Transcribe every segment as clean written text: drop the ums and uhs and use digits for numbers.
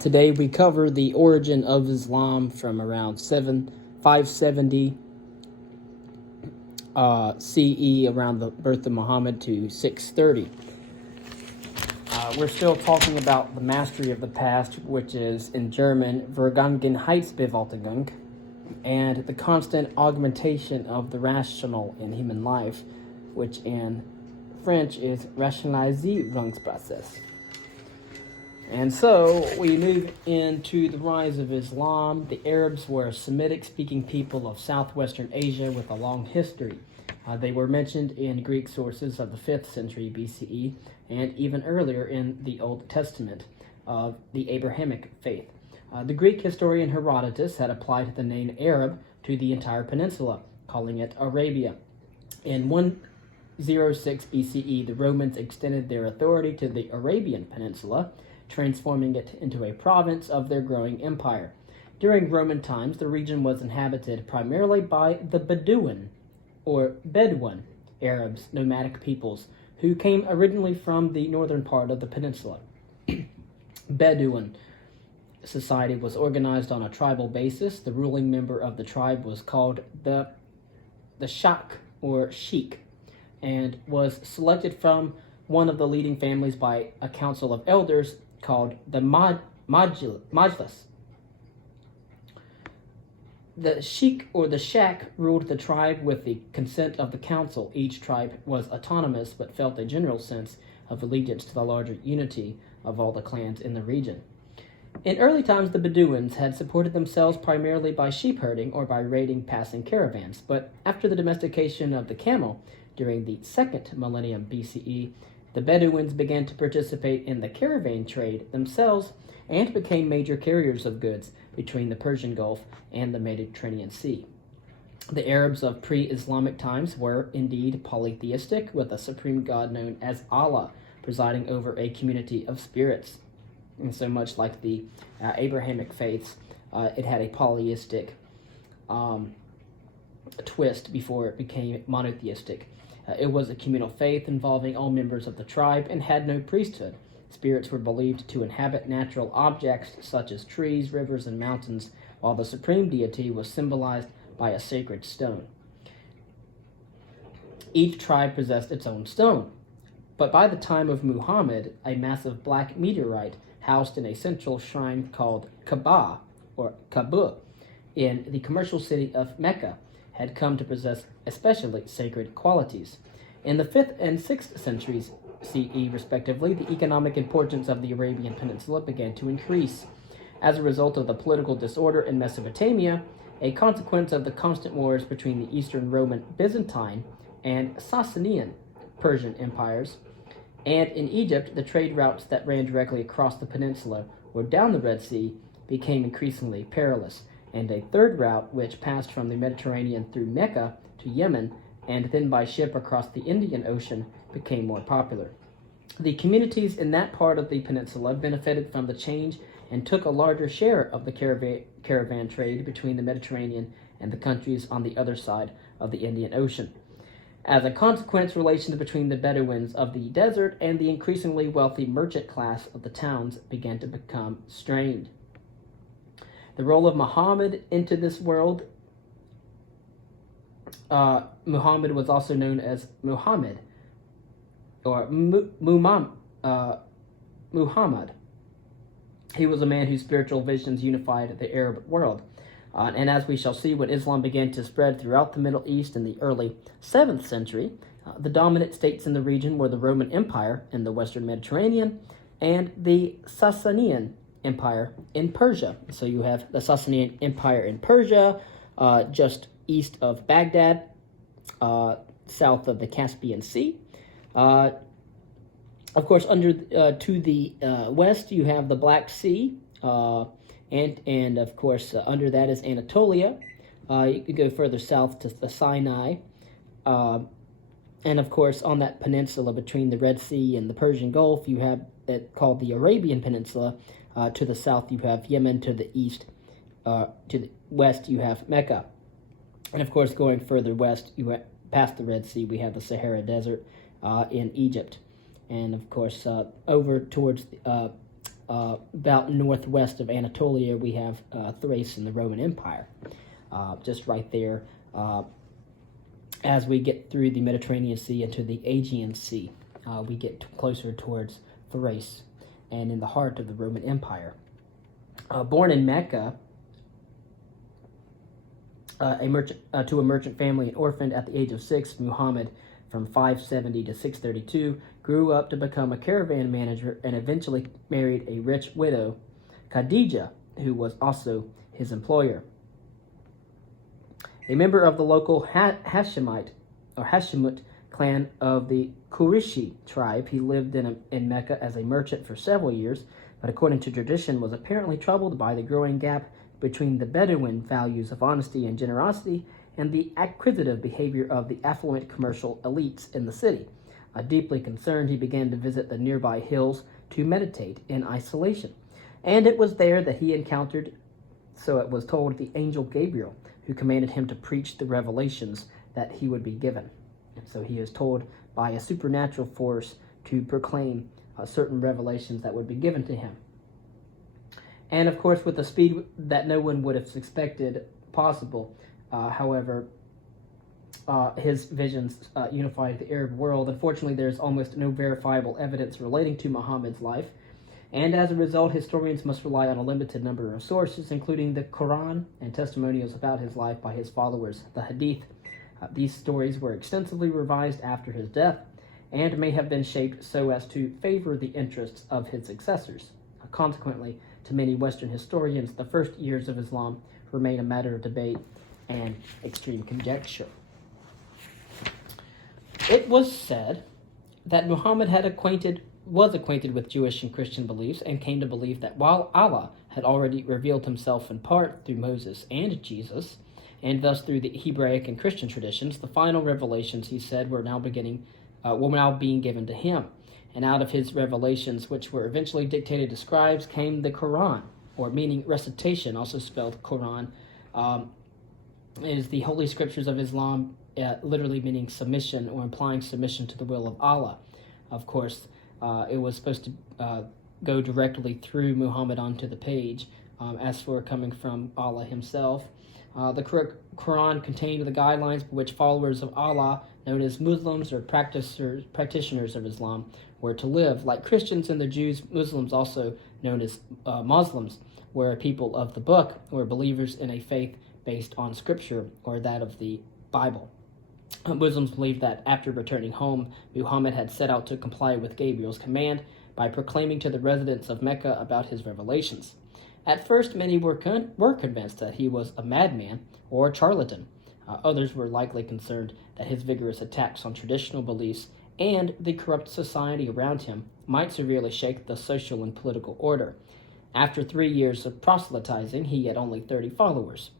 Today we cover the origin of Islam from around 570 CE, around the birth of Muhammad, to 630. We're still talking about the mastery of the past, which is in German Vergangenheitsbewältigung, and the constant augmentation of the rational in human life, which in French is Rationalisierungsprozess. And so we move into the rise of Islam. The Arabs were a Semitic-speaking people of southwestern Asia with a long history. They were mentioned in Greek sources of the 5th century BCE and even earlier in the Old Testament of the Abrahamic faith. The Greek historian Herodotus had applied the name Arab to the entire peninsula, calling it Arabia. In 106 BCE, the Romans extended their authority to the Arabian Peninsula, transforming it into a province of their growing empire. During Roman times, the region was inhabited primarily by the Bedouin Arabs, nomadic peoples, who came originally from the northern part of the peninsula. Bedouin society was organized on a tribal basis. The ruling member of the tribe was called the Shak or Sheik, and was selected from one of the leading families by a council of elders called the Majlis. The Sheik or the Shak ruled the tribe with the consent of the council. Each tribe was autonomous but felt a general sense of allegiance to the larger unity of all the clans in the region. In early times, the Bedouins had supported themselves primarily by sheep herding or by raiding passing caravans, but after the domestication of the camel during the 2nd millennium BCE, the Bedouins began to participate in the caravan trade themselves and became major carriers of goods between the Persian Gulf and the Mediterranean Sea. The Arabs of pre-Islamic times were indeed polytheistic, with a supreme god known as Allah presiding over a community of spirits. And so much like the Abrahamic faiths, it had a polytheistic twist before it became monotheistic. It was a communal faith involving all members of the tribe and had no priesthood. Spirits were believed to inhabit natural objects such as trees, rivers, and mountains, while the supreme deity was symbolized by a sacred stone. Each tribe possessed its own stone, but by the time of Muhammad, a massive black meteorite housed in a central shrine called Kaaba, or Kaaba, in the commercial city of Mecca, had come to possess especially sacred qualities. In the 5th and 6th centuries CE, respectively, the economic importance of the Arabian Peninsula began to increase. As a result of the political disorder in Mesopotamia, a consequence of the constant wars between the Eastern Roman Byzantine and Sasanian Persian empires, and in Egypt, the trade routes that ran directly across the peninsula or down the Red Sea became increasingly perilous, and a third route, which passed from the Mediterranean through Mecca to Yemen and then by ship across the Indian Ocean, became more popular. The communities in that part of the peninsula benefited from the change and took a larger share of the caravan trade between the Mediterranean and the countries on the other side of the Indian Ocean. As a consequence, relations between the Bedouins of the desert and the increasingly wealthy merchant class of the towns began to become strained. The role of Muhammad into this world, Muhammad was also known as Muhammad, or Muhammad. He was a man whose spiritual visions unified the Arab world. And as we shall see, when Islam began to spread throughout the Middle East in the early 7th century, the dominant states in the region were the Roman Empire in the Western Mediterranean and the Sasanian Empire in Persia. So you have the Sasanian Empire in Persia, just east of Baghdad, south of the Caspian Sea. Of course, to the west, you have the Black Sea, and of course, under that is Anatolia. You could go further south to the Sinai. And of course, on that peninsula between the Red Sea and the Persian Gulf, you have it called the Arabian Peninsula. To the south, you have Yemen. To the east, to the west, you have Mecca. And of course, going further west, past the Red Sea, we have the Sahara Desert in Egypt. And of course, over towards about northwest of Anatolia, we have Thrace in the Roman Empire. Just right there, as we get through the Mediterranean Sea into the Aegean Sea, we get closer towards Thrace and in the heart of the Roman Empire. Born in Mecca, to a merchant family and orphaned at the age of 6, Muhammad, from 570 to 632, grew up to become a caravan manager and eventually married a rich widow, Khadija, who was also his employer. A member of the local Hashemite clan of the Qurayshi tribe, he lived in Mecca as a merchant for several years, but according to tradition was apparently troubled by the growing gap between the Bedouin values of honesty and generosity and the acquisitive behavior of the affluent commercial elites in the city. Deeply concerned, he began to visit the nearby hills to meditate in isolation. And it was there that he encountered, so it was told, the angel Gabriel, who commanded him to preach the revelations that he would be given. And so he is told by a supernatural force to proclaim certain revelations that would be given to him. And of course, with a speed that no one would have expected possible, however, his visions unified the Arab world. Unfortunately, there's almost no verifiable evidence relating to Muhammad's life, and as a result, historians must rely on a limited number of sources, including the Quran and testimonials about his life by his followers, the Hadith. These stories were extensively revised after his death and may have been shaped so as to favor the interests of his successors. Consequently, to many Western historians, the first years of Islam remain a matter of debate and extreme conjecture. It was said that Muhammad was acquainted with Jewish and Christian beliefs and came to believe that while Allah had already revealed himself in part through Moses and Jesus, and thus through the Hebraic and Christian traditions, the final revelations, he said, were now being given to him. And out of his revelations, which were eventually dictated to scribes, came the Quran, or meaning recitation, also spelled Quran. It is the holy scriptures of Islam, literally meaning submission or implying submission to the will of Allah. Of course, it was supposed to go directly through Muhammad onto the page, as for coming from Allah himself. The Quran contained the guidelines by which followers of Allah, known as Muslims or practitioners of Islam, were to live. Like Christians and the Jews, Muslims, also known as Muslims, were people of the book, or believers in a faith based on Scripture, or that of the Bible. Muslims believed that after returning home, Muhammad had set out to comply with Gabriel's command by proclaiming to the residents of Mecca about his revelations. At first, many were convinced that he was a madman or a charlatan. Others were likely concerned that his vigorous attacks on traditional beliefs and the corrupt society around him might severely shake the social and political order. After 3 years of proselytizing, he had only 30 followers.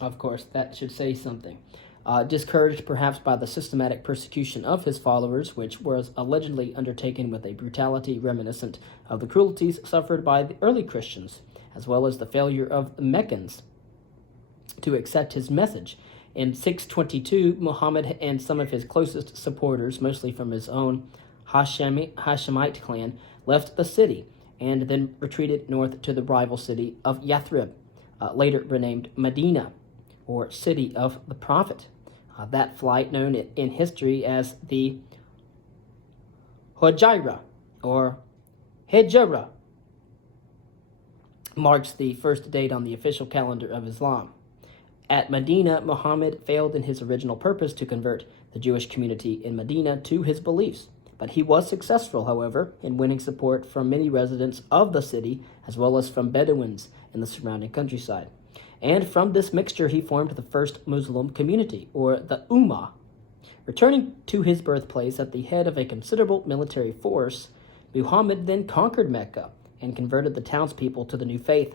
Of course, that should say something. Discouraged perhaps by the systematic persecution of his followers, which was allegedly undertaken with a brutality reminiscent of the cruelties suffered by the early Christians, as well as the failure of the Meccans to accept his message. In 622, Muhammad and some of his closest supporters, mostly from his own Hashemite clan, left the city and then retreated north to the rival city of Yathrib, later renamed Medina, or City of the Prophet. That flight, known in history as the Hujra, or Hijra, marks the first date on the official calendar of Islam. At Medina, Muhammad failed in his original purpose to convert the Jewish community in Medina to his beliefs, but he was successful, however, in winning support from many residents of the city, as well as from Bedouins in the surrounding countryside. And from this mixture, he formed the first Muslim community, or the Ummah. Returning to his birthplace at the head of a considerable military force, Muhammad then conquered Mecca and converted the townspeople to the new faith,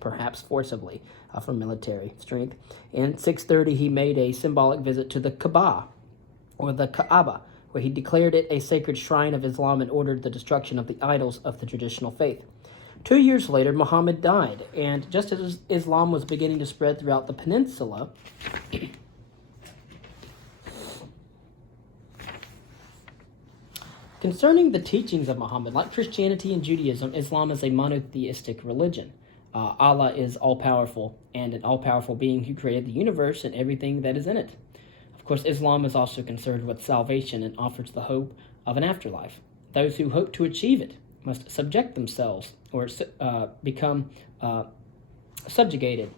perhaps forcibly, for military strength. In 630, he made a symbolic visit to the Kaaba, or the Kaaba, where he declared it a sacred shrine of Islam and ordered the destruction of the idols of the traditional faith. 2 years later, Muhammad died, and just as Islam was beginning to spread throughout the peninsula, Concerning the teachings of Muhammad, like Christianity and Judaism, Islam is a monotheistic religion. Allah is all-powerful and an all-powerful being who created the universe and everything that is in it. Of course, Islam is also concerned with salvation and offers the hope of an afterlife. Those who hope to achieve it must subject themselves or become subjugated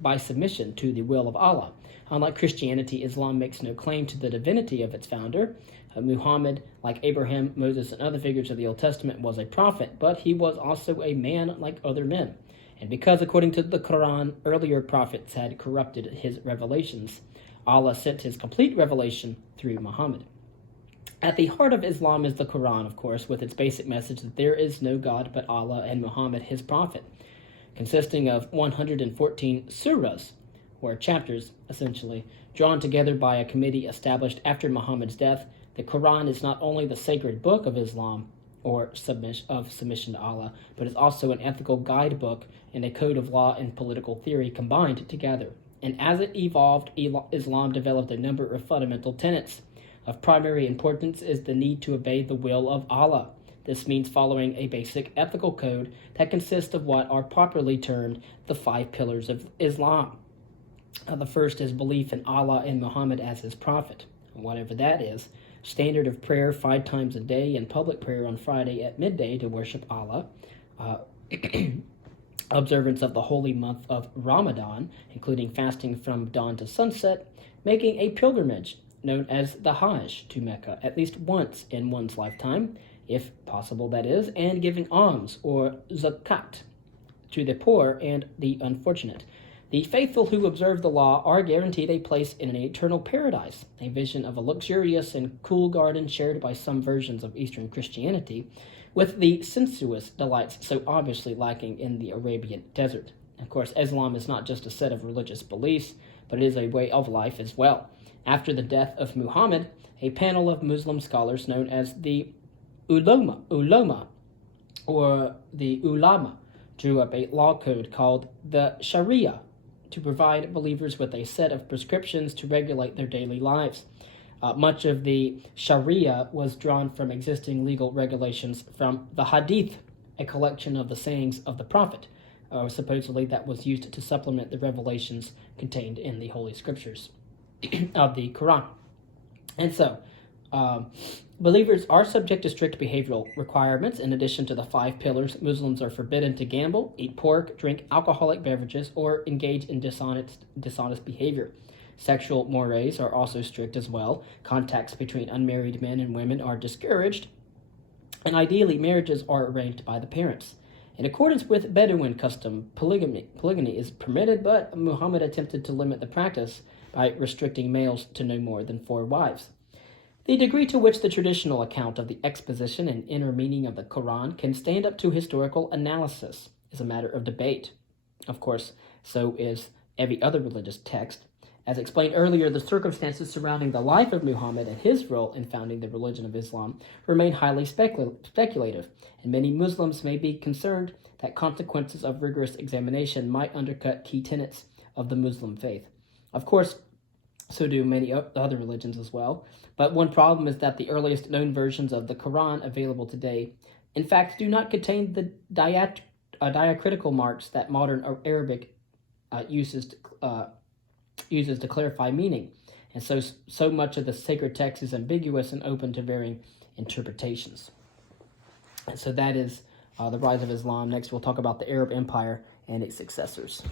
by submission to the will of Allah. Unlike Christianity, Islam makes no claim to the divinity of its founder. Muhammad, like Abraham, Moses, and other figures of the Old Testament, was a prophet, but he was also a man like other men. And because, according to the Quran, earlier prophets had corrupted his revelations, Allah sent his complete revelation through Muhammad. At the heart of Islam is the Quran, of course, with its basic message that there is no God but Allah and Muhammad, his prophet, consisting of 114 surahs, or chapters, essentially, drawn together by a committee established after Muhammad's death. The Quran is not only the sacred book of Islam, or submission to Allah, but is also an ethical guidebook and a code of law and political theory combined together. And as it evolved, Islam developed a number of fundamental tenets. Of primary importance is the need to obey the will of Allah. This means following a basic ethical code that consists of what are properly termed the 5 pillars of Islam. The first is belief in Allah and Muhammad as his prophet, whatever that is. Standard of prayer 5 times a day and public prayer on Friday at midday to worship Allah. Observance of the holy month of Ramadan, including fasting from dawn to sunset. Making a pilgrimage, known as the Hajj, to Mecca at least once in one's lifetime, if possible that is, and giving alms, or zakat, to the poor and the unfortunate. The faithful who observe the law are guaranteed a place in an eternal paradise, a vision of a luxurious and cool garden shared by some versions of Eastern Christianity, with the sensuous delights so obviously lacking in the Arabian desert. Of course, Islam is not just a set of religious beliefs, but it is a way of life as well. After the death of Muhammad, a panel of Muslim scholars known as the ulama, or the ulama, drew up a law code called the Sharia to provide believers with a set of prescriptions to regulate their daily lives. Much of the Sharia was drawn from existing legal regulations from the Hadith, a collection of the sayings of the Prophet, supposedly that was used to supplement the revelations contained in the Holy Scriptures of the Quran. And so, believers are subject to strict behavioral requirements. In addition to the 5 pillars, Muslims are forbidden to gamble, eat pork, drink alcoholic beverages, or engage in dishonest behavior. Sexual mores are also strict as well. Contacts between unmarried men and women are discouraged, and ideally marriages are arranged by the parents. In accordance with Bedouin custom, polygamy is permitted, but Muhammad attempted to limit the practice by restricting males to no more than 4 wives. The degree to which the traditional account of the exposition and inner meaning of the Quran can stand up to historical analysis is a matter of debate. Of course, so is every other religious text. As explained earlier, the circumstances surrounding the life of Muhammad and his role in founding the religion of Islam remain highly speculative, and many Muslims may be concerned that consequences of rigorous examination might undercut key tenets of the Muslim faith. Of course, so do many other religions as well. But one problem is that the earliest known versions of the Quran available today, in fact, do not contain the diacritical marks that modern Arabic uses to clarify meaning. And so much of the sacred text is ambiguous and open to varying interpretations. And so that is the rise of Islam. Next, we'll talk about the Arab Empire and its successors.